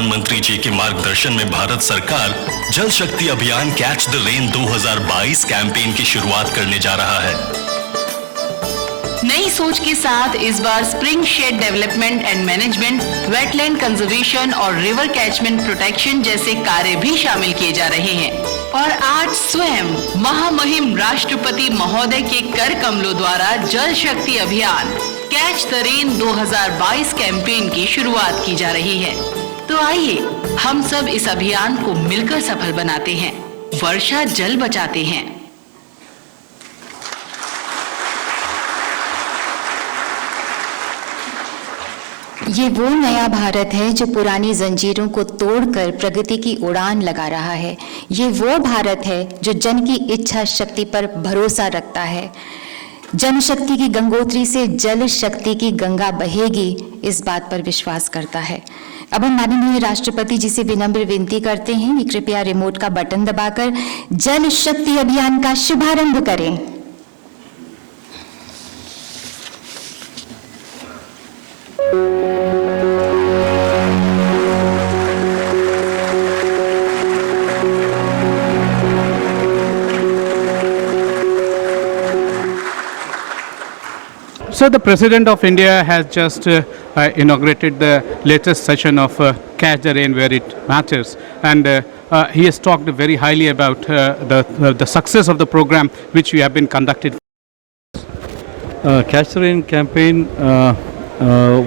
प्रधानमंत्री जी के मार्गदर्शन में भारत सरकार जल शक्ति अभियान कैच द रेन 2022 कैंपेन की शुरुआत करने जा रहा है। नई सोच के साथ इस बार spring shed development and management, wetland conservation और रिवर कैचमेंट प्रोटेक्शन जैसे कार्य भी शामिल किए जा रहे हैं। और आज स्वयं महामहिम राष्ट्रपति महोदय के कर कमलों द्वारा जल शक्ति अभियान कैच द रेन 2022 कैंपेन की शुरुआत की जा रही है। तो आइए हम सब इस अभियान को मिलकर सफल बनाते हैं, वर्षा जल बचाते हैं। ये वो नया भारत है जो पुरानी जंजीरों को तोड़कर प्रगति की उड़ान लगा रहा है। ये वो भारत है जो जन की इच्छा शक्ति पर भरोसा रखता है। जनशक्ति की गंगोत्री से जल शक्ति की गंगा बहेगी, इस बात पर विश्वास करता है। अब हम माननीय राष्ट्रपति जी से विनम्र विनती करते हैं कि कृपया रिमोट का बटन दबाकर जल शक्ति अभियान का शुभारंभ करें। So the President of India has just inaugurated the latest session of Catch the Rain where it matters, and he has talked very highly about the success of the program which we have been conducted. Catch the Rain campaign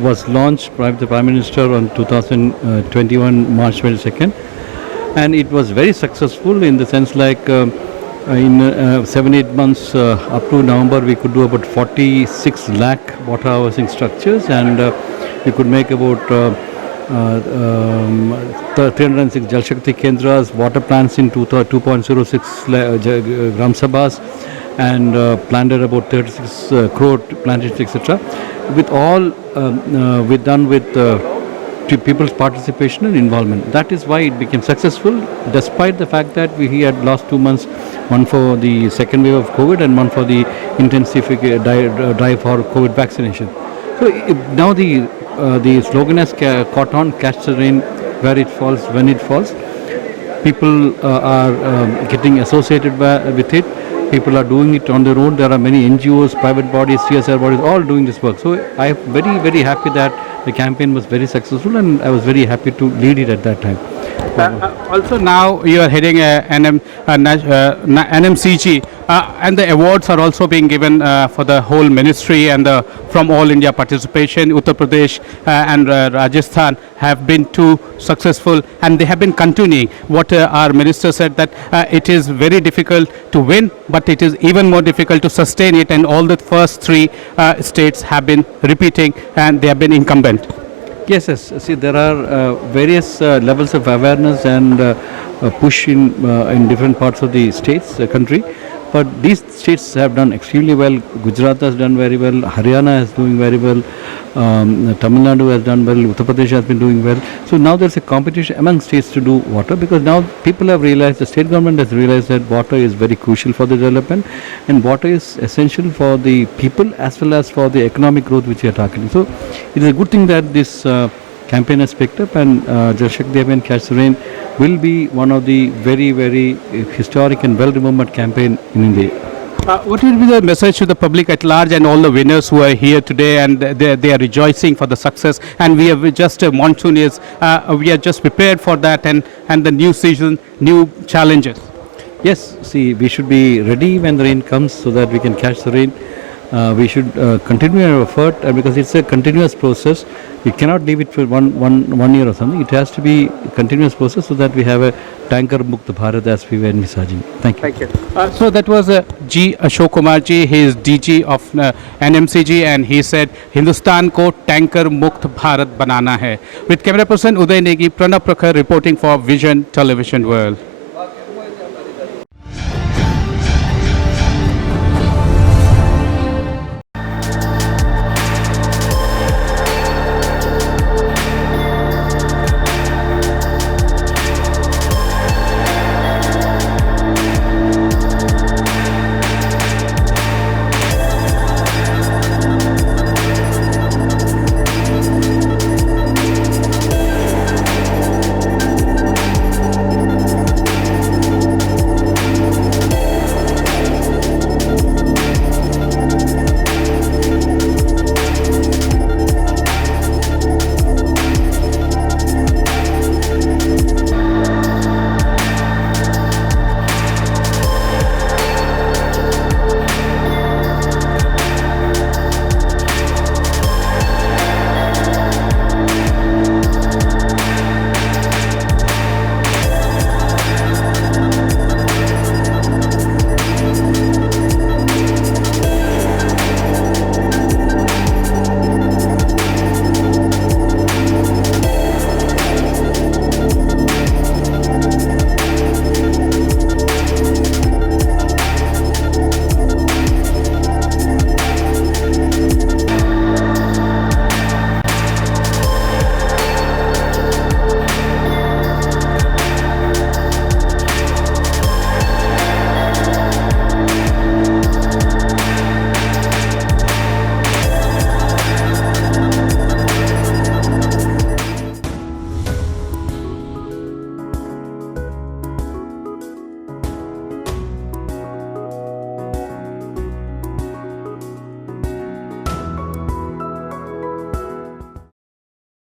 was launched by the Prime Minister on 2021 March 22nd, and it was very successful in the sense like in 7-8 months up to November we could do about 46 lakh water harvesting structures, and we could make about 306 Jal Shakti Kendras, water plants in 2.06 Gram Sabhas, and planted about 36 crore planted, etc. With all we've done with people's participation and involvement. That is why it became successful, despite the fact that we had lost 2 months, one for the second wave of COVID and one for the intensive drive for COVID vaccination. So now the slogan has caught on, catch the rain where it falls, when it falls. People are getting associated with it. People are doing it on their own. There are many NGOs, private bodies, CSR bodies, all doing this work. So I am very, very happy that the campaign was very successful, and I was very happy to lead it at that time. Also now you are heading NMCG, and the awards are also being given for the whole ministry and from all India participation. Uttar Pradesh and Rajasthan have been too successful, and they have been continuing. What our minister said, that it is very difficult to win, but it is even more difficult to sustain it, and all the first 3 states have been repeating and they have been incumbent. Yes. See, there are various levels of awareness and push in different parts of the states, country. But these states have done extremely well. Gujarat has done very well. Haryana is doing very well. Tamil Nadu has done well. Uttar Pradesh has been doing well. So now there's a competition among states to do water, because now people have realized, the state government has realized that water is very crucial for the development, and water is essential for the people as well as for the economic growth which we are targeting. So it is a good thing that this campaign has picked up, and Jal Shakti and Catch the Rain will be one of the very, very historic and well-remembered campaign in India. What will be the message to the public at large and all the winners who are here today, and they are rejoicing for the success, and we have just monsoon is we are just prepared for that, and the new season, new challenges. Yes, see, we should be ready when the rain comes so that we can catch the rain. We should continue our effort, because it's a continuous process. We cannot leave it for one year or something. It has to be a continuous process so that we have a tanker Mukta Bharat as we were envisaging. Thank you. Thank you. So that was G. Asok Kumar-DG. He is DG of NMCG, and he said, Hindustan ko tanker Mukt Bharat banana hai. With camera person Uday Negi, Pranab Prakhar reporting for Vision Television World.